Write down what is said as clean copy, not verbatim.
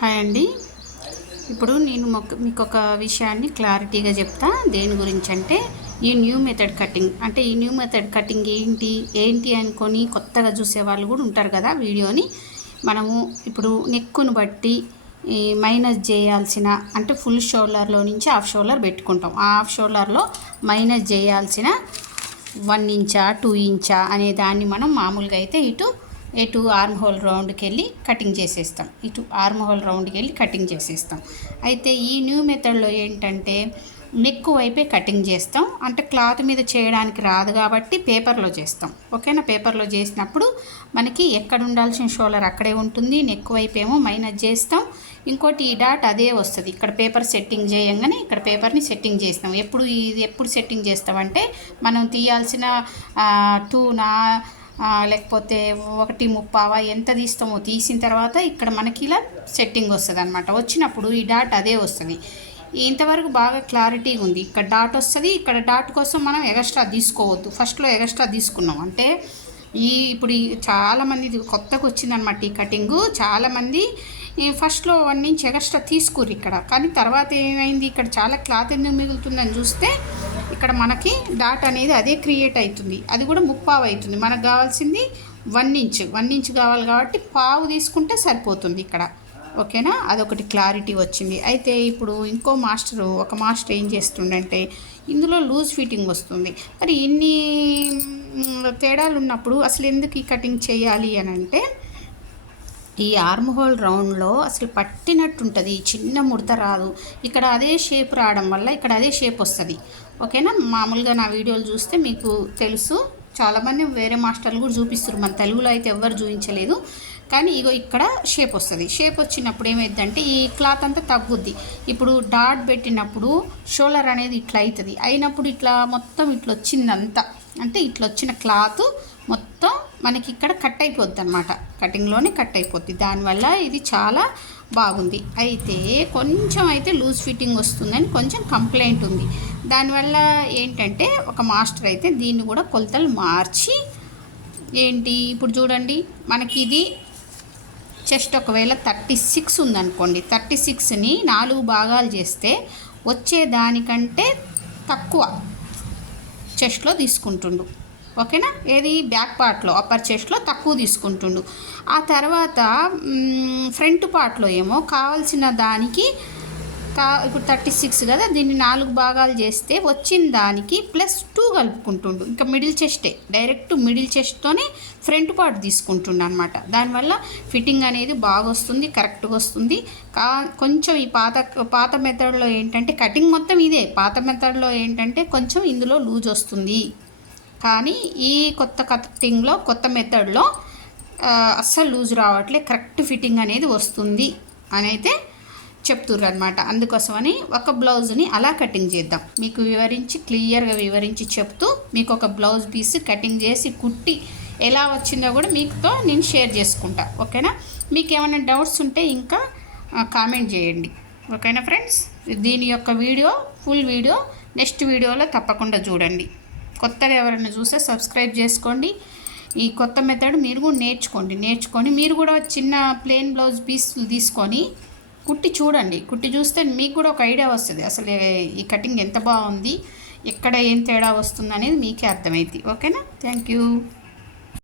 Hi అండి. ఇప్పుడు నేను మీకు ఒక విషయాన్ని క్లారిటీగా చెప్తా. దేని గురించి అంటే ఈ న్యూ మెథడ్ కటింగ్ అంటే ఈ న్యూ మెథడ్ కటింగ్ ఏంటి అనుకొని కొత్తగా చూసే వాళ్ళు కూడా ఉంటారు కదా. వీడియోని మనము ఇప్పుడు నెక్కును బట్టి మైనస్ చేయాల్సిన అంటే ఫుల్ షోల్డర్లో నుంచి హాఫ్ షోల్డర్ పెట్టుకుంటాం. ఆ హాఫ్ షోల్డర్లో మైనస్ చేయాల్సిన 1 ఇంచా 2 ఇంచా అనే దాన్ని మనం మామూలుగా అయితే ఇటు ఆర్మ్ హోల్ రౌండ్కి వెళ్ళి కటింగ్ చేసేస్తాం. ఇటు ఆర్మ్ హోల్ రౌండ్కి వెళ్ళి కటింగ్ చేసేస్తాం. అయితే ఈ న్యూ మెథడ్లో ఏంటంటే నెక్ వైపే కటింగ్ చేస్తాం. అంటే క్లాత్ మీద చేయడానికి రాదు కాబట్టి పేపర్లో చేస్తాం. ఓకేనా? పేపర్లో చేసినప్పుడు మనకి ఎక్కడ ఉండాల్సిన షోల్డర్ అక్కడే ఉంటుంది. నెక్ వైపు ఏమో మైనస్ చేస్తాం. ఇంకోటి ఈ డాట్ అదే వస్తుంది. ఇక్కడ పేపర్ సెట్టింగ్ చేయంగానే ఇక్కడ పేపర్ని సెట్టింగ్ చేస్తాం. ఎప్పుడు సెట్టింగ్ చేస్తామంటే మనం తీయాల్సిన 2 లేకపోతే 1/3 ఎంత తీస్తామో తీసిన తర్వాత ఇక్కడ మనకి ఇలా సెట్టింగ్ వస్తుంది అనమాట. వచ్చినప్పుడు ఈ డాట్ అదే వస్తుంది. ఇంతవరకు బాగా క్లారిటీగా ఉంది. ఇక్కడ డాట్ వస్తుంది. ఇక్కడ డాట్ కోసం మనం ఎక్స్ట్రా తీసుకోవద్దు. ఫస్ట్లో ఎక్స్ట్రా తీసుకున్నాం అంటే ఇప్పుడు చాలామంది కొత్తగా వచ్చిందనమాట ఈ కటింగు. చాలామంది ఫస్ట్లో 1 ఇంచ్ ఎక్స్ట్రా తీసుకుర్రు ఇక్కడ. కానీ తర్వాత ఏమైంది, ఇక్కడ చాలా క్లాత్ ఎందుకు మిగులుతుందని చూస్తే ఇక్కడ మనకి డాట్ అనేది అదే క్రియేట్ అవుతుంది. అది కూడా 1/2 అవుతుంది. మనకు కావాల్సింది 1 ఇంచ్ కావాలి కాబట్టి 1/2 తీసుకుంటే సరిపోతుంది ఇక్కడ. ఓకేనా? అదొకటి క్లారిటీ వచ్చింది. అయితే ఇప్పుడు ఒక మాస్టర్ ఏం చేస్తుండంటే ఇందులో లూజ్ ఫిట్టింగ్ వస్తుంది. మరి ఇన్ని తేడాలు ఉన్నప్పుడు అసలు ఎందుకు ఈ కటింగ్ చేయాలి అని అంటే ఈ ఆర్మ్ హోల్ రౌండ్లో అసలు పట్టినట్టు ఉంటుంది. చిన్న ముడత రాదు. ఇక్కడ అదే షేప్ రావడం వల్ల ఇక్కడ అదే షేప్ వస్తుంది. ఓకేనా? మామూలుగా నా వీడియోలు చూస్తే మీకు తెలుసు. చాలామంది వేరే మాస్టర్లు కూడా చూపిస్తారు. మన తెలుగులో అయితే ఎవ్వరు చూపించలేదు. కానీ ఇక్కడ షేప్ వస్తుంది. షేప్ వచ్చినప్పుడు ఏమైందంటే ఈ క్లాత్ అంతా తగ్గుద్ది. ఇప్పుడు డాట్ పెట్టినప్పుడు షోల్డర్ అనేది ఇట్లా అవుతుంది. అయినప్పుడు ఇట్లా మొత్తం ఇట్లా వచ్చిందంతా అంటే ఇట్లా వచ్చిన క్లాత్ మొత్తం మనకి ఇక్కడ కట్ అయిపోద్ది అనమాట. కటింగ్లోనే కట్ అయిపోద్ది. దానివల్ల ఇది చాలా బాగుంది. అయితే కొంచెం అయితే లూజ్ ఫిట్టింగ్ వస్తుందని కొంచెం కంప్లైంట్ ఉంది. దానివల్ల ఏంటంటే ఒక మాస్టర్ అయితే దీన్ని కూడా కొలతలు మార్చి ఇప్పుడు చూడండి, మనకి ఇది చెస్ట్ ఒకవేళ 36 ఉందనుకోండి. 36ని 4 భాగాలు చేస్తే వచ్చే దానికంటే తక్కువ చెస్ట్లో తీసుకుంటుండు. ఓకేనా? ఏది బ్యాక్ పార్ట్లో అప్పర్ చెస్ట్లో తక్కువ తీసుకుంటుండు. ఆ తర్వాత ఫ్రంట్ పార్ట్లో ఏమో కావాల్సిన దానికి ఇప్పుడు 36 కదా, దీన్ని 4 భాగాలు చేస్తే వచ్చిన దానికి +2 కలుపుకుంటుండు. ఇంకా డైరెక్ట్ మిడిల్ చెస్ట్తోనే ఫ్రంట్ పార్ట్ తీసుకుంటుండు అనమాట. దానివల్ల ఫిట్టింగ్ అనేది బాగా వస్తుంది, కరెక్ట్గా వస్తుంది. కొంచెం ఈ పాత మెథడ్లో ఏంటంటే కటింగ్ మొత్తం ఇదే. పాత మెథడ్లో ఏంటంటే కొంచెం ఇందులో లూజ్ వస్తుంది. కానీ ఈ కొత్త మెథడ్లో అస్సలు లూజ్ రావట్లే, కరెక్ట్ ఫిట్టింగ్ అనేది వస్తుంది అని అయితే చెప్తుర్రు అనమాట. అందుకోసమని ఒక బ్లౌజ్ని అలా కటింగ్ చేద్దాం. మీకు క్లియర్గా వివరించి చెప్తూ మీకు ఒక బ్లౌజ్ పీస్ కటింగ్ చేసి కుట్టి ఎలా వచ్చిందో కూడా మీతో నేను షేర్ చేసుకుంటా. ఓకేనా? మీకు ఏమైనా డౌట్స్ ఉంటే ఇంకా కామెంట్ చేయండి. ఓకేనా ఫ్రెండ్స్? దీని యొక్క ఫుల్ వీడియో నెక్స్ట్ వీడియోలో తప్పకుండా చూడండి. కొత్తగా ఎవరైనా చూస్తే సబ్స్క్రైబ్ చేసుకోండి. ఈ కొత్త మెథడ్ మీరు కూడా నేర్చుకొని మీరు కూడా చిన్న ప్లెయిన్ బ్లౌజ్ పీస్లు తీసుకొని కుట్టి చూడండి. కుట్టి చూస్తే మీకు కూడా ఒక ఐడియా వస్తుంది. అసలు ఈ కటింగ్ ఎంత బాగుంది, ఎక్కడ ఏం తేడా వస్తుంది అనేది మీకే అర్థమవుతుంది. ఓకేనా? Thank you.